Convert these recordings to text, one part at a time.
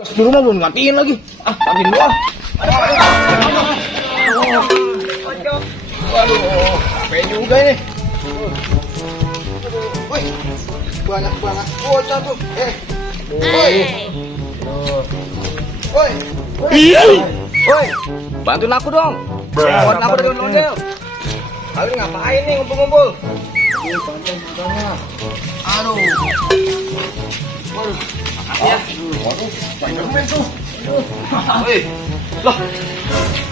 Gas di rumah belum ngatiin lagi. Ah, tapi dulu ah. Waduh, capek juga ini. Woi, banyak banget bocah tuh. Woi. Woi. Woi, bantuin aku dong. Buat aku dari ondel. Kalian ngapain nih ngumpul-ngumpul? Aduh. Waduh. Ya. Waduh, Spiderman tuh. Woi. Lah.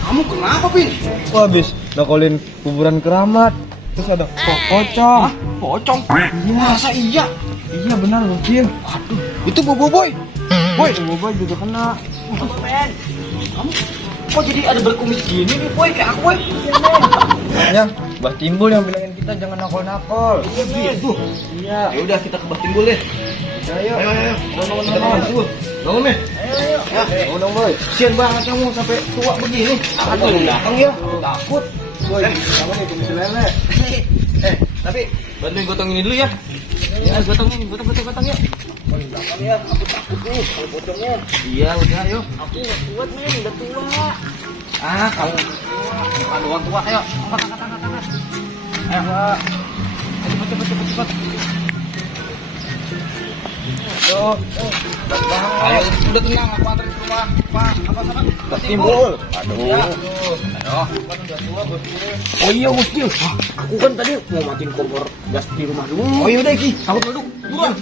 Kamu kenapa, Pin? Wah, habis nakolin kuburan keramat. Terus ada pocong. Hah? Pocong? Masa iya? Iya benar, mungkin. Aduh, itu Bobo Boy. Boy, Bobo juga kena. Men. Kamu kok jadi ada berkumis gini nih, Boy? Kayak aku, Boy. Ya, Mbah Timbul yang bilangin kita jangan nakol-nakol. Gitu. Iya. Ya udah kita ke Bah Timbul deh. Ayo. Ayo. Bangun, Kita bangun dulu. Bangun nih. Ayo. Ya, Bangun, Boy. kasian banget kamu sampai tua begini. Aduh, datang ya. Takut. Boy, kamu nih kumis lele. Tapi bantuin gotong ini dulu ya. Ya, gotong ya. Oh, di belakang ya. Aku takut nih kalau pocongnya. Iya, udah ayo. Aku nggak kuat, men. Udah tua. Ah, kamu ada orang tua, ayo. Angkat. Ayo. Cepat. Ayo, udah tenang, aku anterin ke rumah. Pak, apa sama? Mbah Timbul. Ya. Ayo. Oh iya, Muskil. Aku kan tadi mau matiin kompor gas di rumah dulu. Oh iya udah, Ki. Takut duduk. Buruan.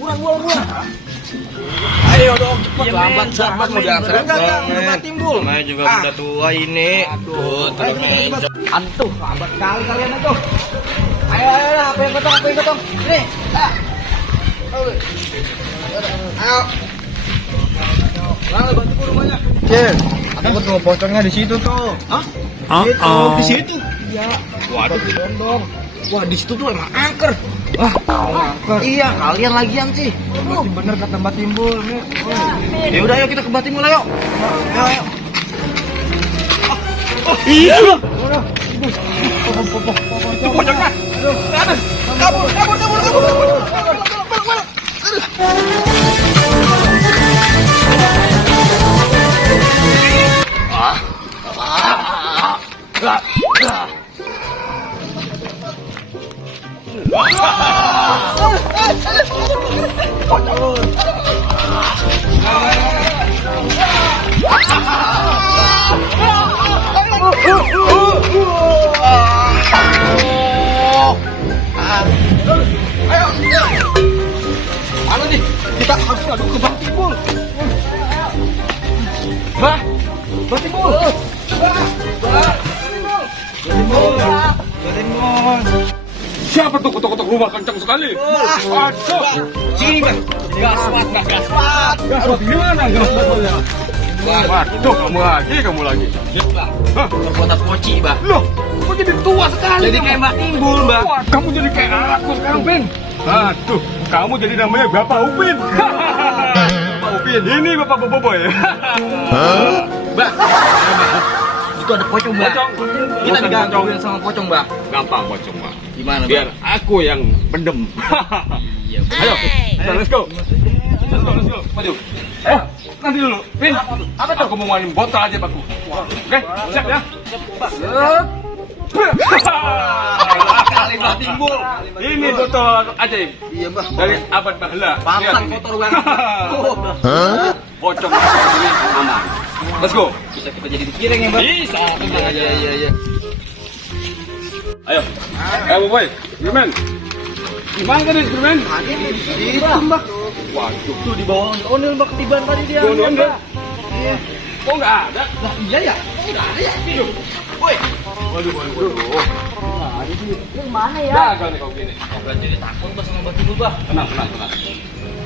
Ayo dong, cepat. Lambat mau diantar. Enggak, Timbul. Namanya juga udah tua ini. Aduh, Antuh, lambat kali kalian itu. Ayo, apa yang gotong? Sini. Ayo. Lalu bantu rumahnya. Cil, aku ketemu pocongnya di situ tuh. Hah? Di situ. Iya. Waduh, dong. Wah, di situ tuh emang angker. Wah, angker. Iya, kalian lagian sih. Masih bener kata Mbah Timbul nih. Ya udah, ayo kita ke Bah Timbul, ayo. Ayo. Iya. Itu pocongnya. Aduh, kabur. Mana nih? Kita harus ngadu ke Bah Timbul. Bah Timbul. Siapa tuh ketok-ketok rumah kencang sekali? Aduh, Sini, Bang. Gaswat. gaswat gimana gaswatnya? Waduh, kamu lagi. Bah, perbuatan poci, Bah. Loh, kok jadi tua sekali? Jadi kayak Bah Timbul, Bah. Wah, kamu jadi kayak aku sekarang, Pin. Aduh, kamu jadi namanya Bapak Upin. Bapak Upin, ini Bapak Boboiboy. Bah. Itu ada pocong, Bah. Pocong. Kita Bukan digangguin sama pocong, Bah. Gampang pocong, Pak. Gimana, Bah? Biar aku yang pendem. Iya, Bah. Ayo, let's go. Maju. Nanti dulu. Pin, apa tuh? Aku mau main botol aja, Pakku. Oke, siap ya? Kali Bah Timbul. Ini botol ajaib Iya, Bah. dari abad bahla. Pasang Lihat ini. kotor banget. Pocong ini aman. Let's go. Bisa kita jadi dikiring ya, Bah? Bisa, tenang aja. Iya. Ayo. Ayo, boy. Gimana? Gimana kan instrumen? Itu, Bah. Waduh. Tuh di bawah ondel, Bah, ketiban tadi dia. Ondel, Bah. Iya. Kok nggak ada? Lah, iya ya? Oh, udah ada ya? Hidup. Woi. Waduh. Yang mana ya? Gagal nih kau gini. Kau berarti dia takut, Bah, sama Bah Timbul, Bah. Tenang.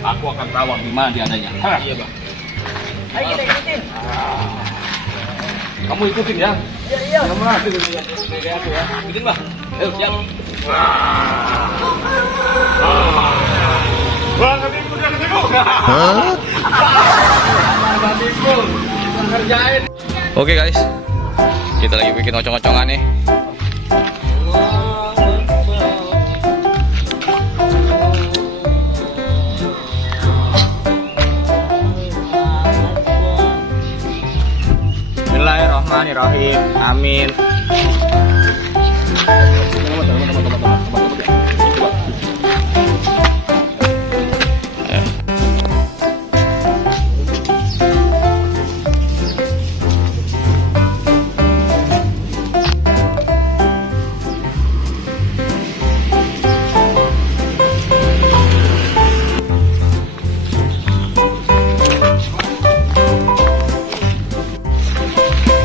Aku akan rawat di mana dia adanya. Iya, Bah. Ayo kita ikutin. Kamu ikutin ya. Iya. Kamu lah kayak aku ya. Ikutin, Bah. Ayo, siap. Wah, ketipu. Ngerjain. Oke guys, kita lagi bikin ocong-ocongan nih. Bismillahirrahmanirrahim. Amin.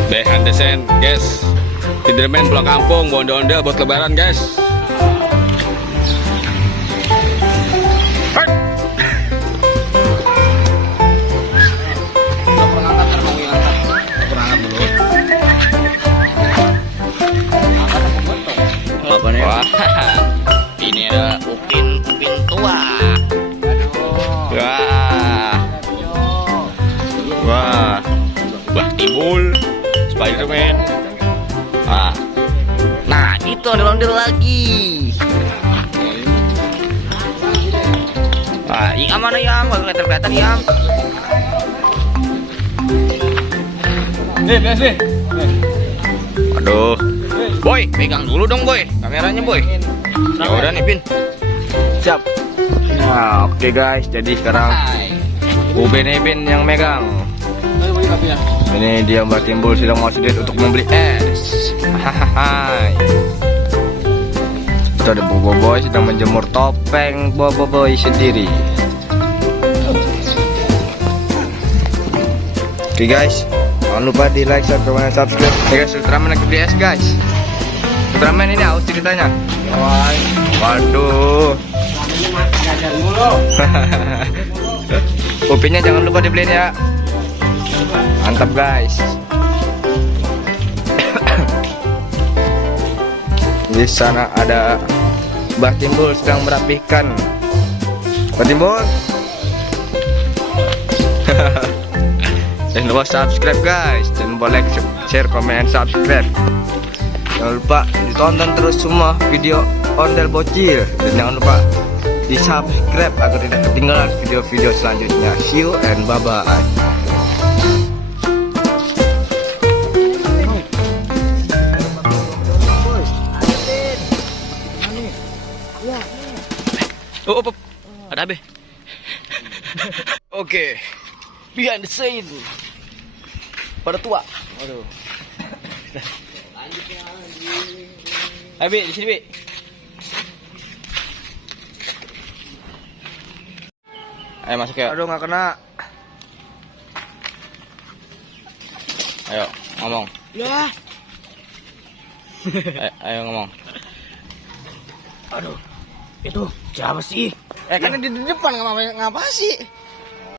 Behind the scene, guys. Spiderman pulang kampung, bawa ondel-ondel buat lebaran, guys. Hei. Apa nih? Wah, ini ada upin tua. Wah, wah, Bah Timbul, Spiderman. Nah, itu ondel-ondel lagi. Yang mana Yam? Gak kelihatan Yam. Nih, beres nih. Aduh, Boy, pegang dulu dong Boy, kameranya Boy. Ya udah nih Pin. Siap. Nah, oke guys, jadi sekarang Ubin yang megang. Ini dia Mbak Timbul sedang mau sedikit untuk membeli es. Hahaha. Itu ada Bobo Boy sedang menjemur topeng Bobo Boy sendiri. Oke guys, jangan lupa di like, share, komen, subscribe. Oke guys, Ultraman lagi beli es guys. Ultraman ini aus ceritanya. Waduh. Upinnya jangan lupa dibeliin ya. Mantap guys. Di sana ada Mbah Timbul sedang merapihkan. Mbah Timbul. Jangan lupa subscribe guys. Jangan lupa like, share, komen, subscribe. Jangan lupa ditonton terus semua video ondel bocil. Dan jangan lupa di subscribe agar tidak ketinggalan video-video selanjutnya. See you and bye bye. Oh, ada Abe. Oke, behind the scene. Pada tua. Waduh. Abe, di sini Be. Ayo masuk ya. aduh nggak kena. Ayo ngomong. Ya. Ayo ngomong. Aduh. Itu siapa sih? Kan di depan ngapa sih?